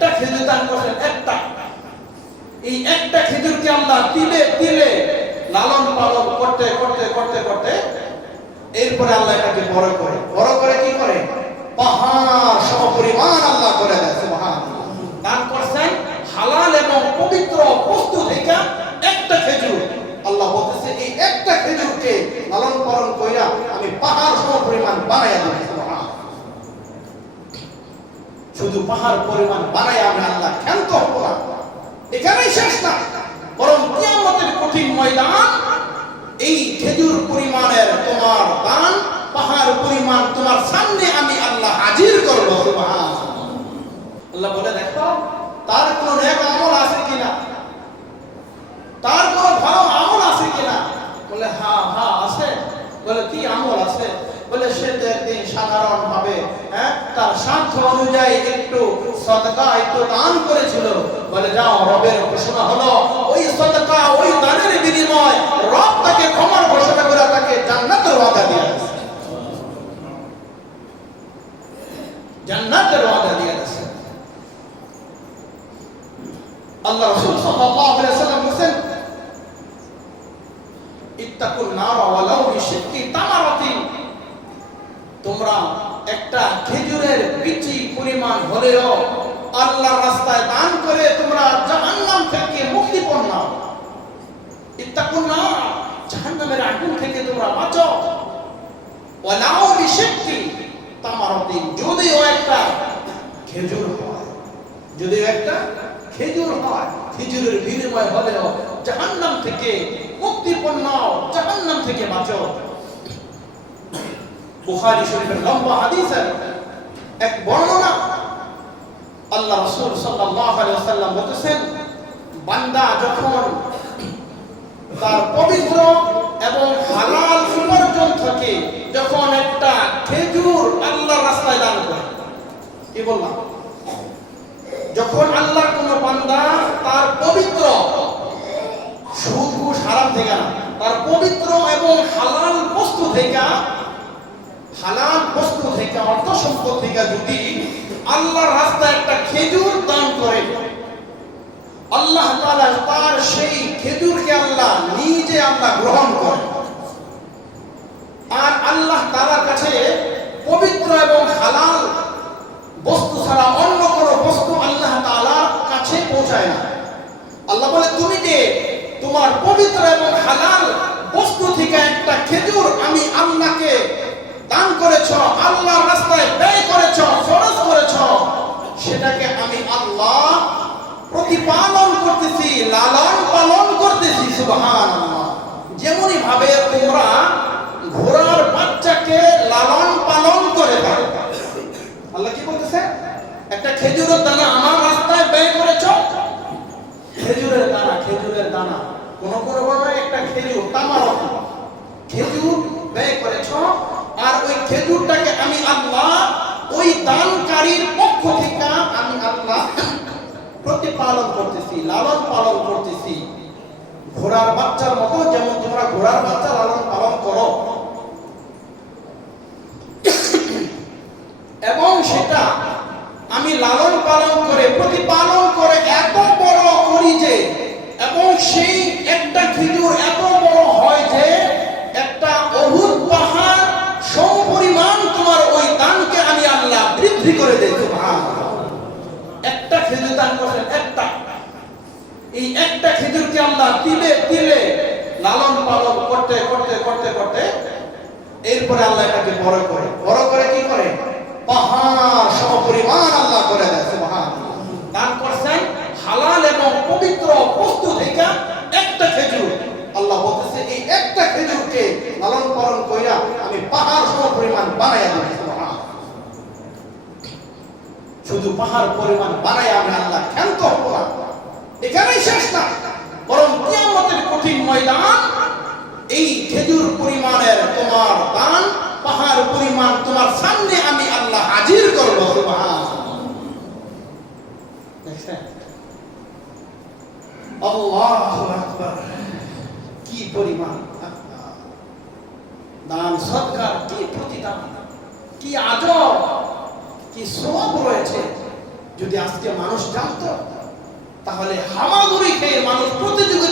একটা খেজুর দান করছেন, একটা। এই একটা খেজুরকে আল্লাহ তিলে তিলে লালন পালন করতে করতে করতে করতে এরপরে আল্লাহ এটাকে বড় করে কি করে? পাহাড় সমপরিমাণ আল্লাহ করে দেয়। সুবহানাল্লাহ। দান করছেন হালাল এবং পবিত্র বস্তু থেকে একটা খেজুর। আল্লাহ বলতেছে এই একটা খেজুরকে লালন পালন কইরা আমি পাহাড় সমপরিমাণ বানায়া দেব। সুবহানাল্লাহ। শুধু পাহাড় পরিমাণ বানায়া আমি আল্লাহ ক্ষান্ত হব না। এখানেই শেষ না, বরং কিয়ামতের কঠিন ময়দান এই খেজুর পরিমাণের তোমার দান পাহাড় পরিমাণ তোমার সামনে আমি আল্লাহ হাজির করব। সুবহানাল্লাহ। আল্লাহ বলে দেখো তার কোনো নেক আমল আছে কিনা, তার কোনো ভালো আমল আছে কিনা? বলে হ্যাঁ হ্যাঁ আছে। বলে কি আমল আছে? বলে সে তো একদিন সাধারণ ভাবে তার সাধ্য অনুযায়ী একটু সদকা একটু দান করেছিল। বলে যাও, রবের ঘোষণা হলো ওই সদকা ওই দানের বিনিময় রব তাকে ক্ষমার ঘোষণা করে তাকে জান্নাতের ওয়াদা দিয়েছে। জান্নাতের ওয়াদা দিয়েছে। আল্লাহ রাসূল সাল্লাল্লাহু আলাইহি ওয়াসাল্লাম বলেন ইত্তাকুন নার ওয়ালাউ বিশিক্কি তামারাতিন, তোমরা একটা খেজুরের বিচি পরিমাণ হলেও আল্লাহর রাস্তায় দান করে তোমরা জাহান্নাম থেকে মুক্তিপণ নাও। ইত্তাকুন নার, জাহান্নামের আগুন থেকে তোমরা বাঁচো। ওয়ালাউ বিশিক্কি তামারাতিন, যদিও একটা খেজুর হয়, যদিও একটা খেজুর হয়, খেজুরের বিনিময় হলেও জাহান্নাম থেকে মুক্তিপণ নাও, জাহান্নাম থেকে বাঁচো। বুখারী শরীফের লম্বা হাদিসের এক বর্ণনা আল্লাহ রাসূল সাল্লাল্লাহু আলাইহি ওয়াসাল্লাম বলেছেন, বান্দা যখন তার পবিত্র এবং হালাল উপার্জন থেকে যখন একটা খেজুর আল্লাহর রাস্তায় দান করে, কি বললাম? যখন আল্লাহর কোন বান্দা তার পবিত্র সুদ ঘুষ হারাম থেকে না, তার পবিত্র এবং হালাল বস্তু থেকে অর্থ সম্পদ থেকে যদি আল্লাহর রাস্তায় একটা খেজুর দান করে, আল্লাহ তাআলা তার সেই খেজুরকে আল্লাহ নিজে আল্লাহ গ্রহণ করে। আর আল্লাহ তাআলার কাছে পবিত্র এবং হালাল বস্তু ছাড়া অন্য কোনো বস্তু আল্লাহ তাআলার কাছে পৌঁছায় না। আল্লাহ বলে তুমি যে তোমার পবিত্র এবং হালাল বস্তু থেকে একটা খেজুর আমি আল্লাহকে দান করেছ, আল্লাহর রাস্তায় ব্যয় করেছ, খরচ করেছ, সেটাকে আমি আল্লাহ প্রতিপালন করতেছি, লালন পালন করতেছি। সুবহানাল্লাহ। যেমনই ভাবে তোমরা ঘোড়ার বাচ্চাকে লালন পালন করে দাও। আল্লাহ কি বলতেছে? একটা খেজুরের দানা আমার রাস্তায় ব্যয় করেছ, খেজুরের দানা কোন একটা খেজুর তামারত খেজুর ব্যয় করেছ, আর ওই খেজুরটাকে আমি আল্লাহ ওই দানকারীর পক্ষ থেকে আমি আল্লাহ প্রতিপালন করতেছি, লালন পালন করতেছি। ঘোড়ার বাচ্চার মতো যেমন তোমরা ঘোড়ার বাচ্চা লালন পালন করো, এবং সেটা আমি লালন পালন করে প্রতিপালন করে এত বড় করি যে, এবং সেই একটা খেজুর এত বড় হয় যে একটা অহুদ পাহাড় সমপরিমাণ তোমার ওই দানকে আমি আল্লাহ বৃদ্ধি করে দেই। সুবহানাল্লাহ। একটা খেজুর দান করছেন, একটা। এই একটা খেজুরকে আল্লাহ তিলে তিলে লালন পালন করতে করতে করতে করতে এরপরে আল্লাহ এটাকে বড় করে কি করে? পাহাড় সমপরিমাণ আল্লাহ করে দেয়। সুবহানাল্লাহ। দান করছেন হালাল এবং পবিত্র বস্তু থেকে একটা খেজুর। আল্লাহ বলতেছে এই একটা খেজুরকে লালন পালন কইরা আমি পাহাড় সমপরিমাণ বানায়া দেব। সুবহানাল্লাহ। শুধু পাহাড় পরিমাণ বানায়া আমি আল্লাহ ক্ষান্ত হব না। এখানেই শেষ না, বরং কিয়ামতের কঠিন ময়দান এই খেজুর পরিমাণের তোমার দান পাহাড় পরিমাণ তোমার সামনে আমি আল্লাহ হাজির করব। সুবহানাল্লাহ। দেখছেন? আল্লাহু আকবার। কি পরিমাণ দান সদকার, কি প্রতিদান, কি আজব, কি সওয়াব রয়েছে, যদি আজকে মানুষ জানতো, তাহলে হামাগুড়ি খেয়ে মানুষ প্রতিযোগিতা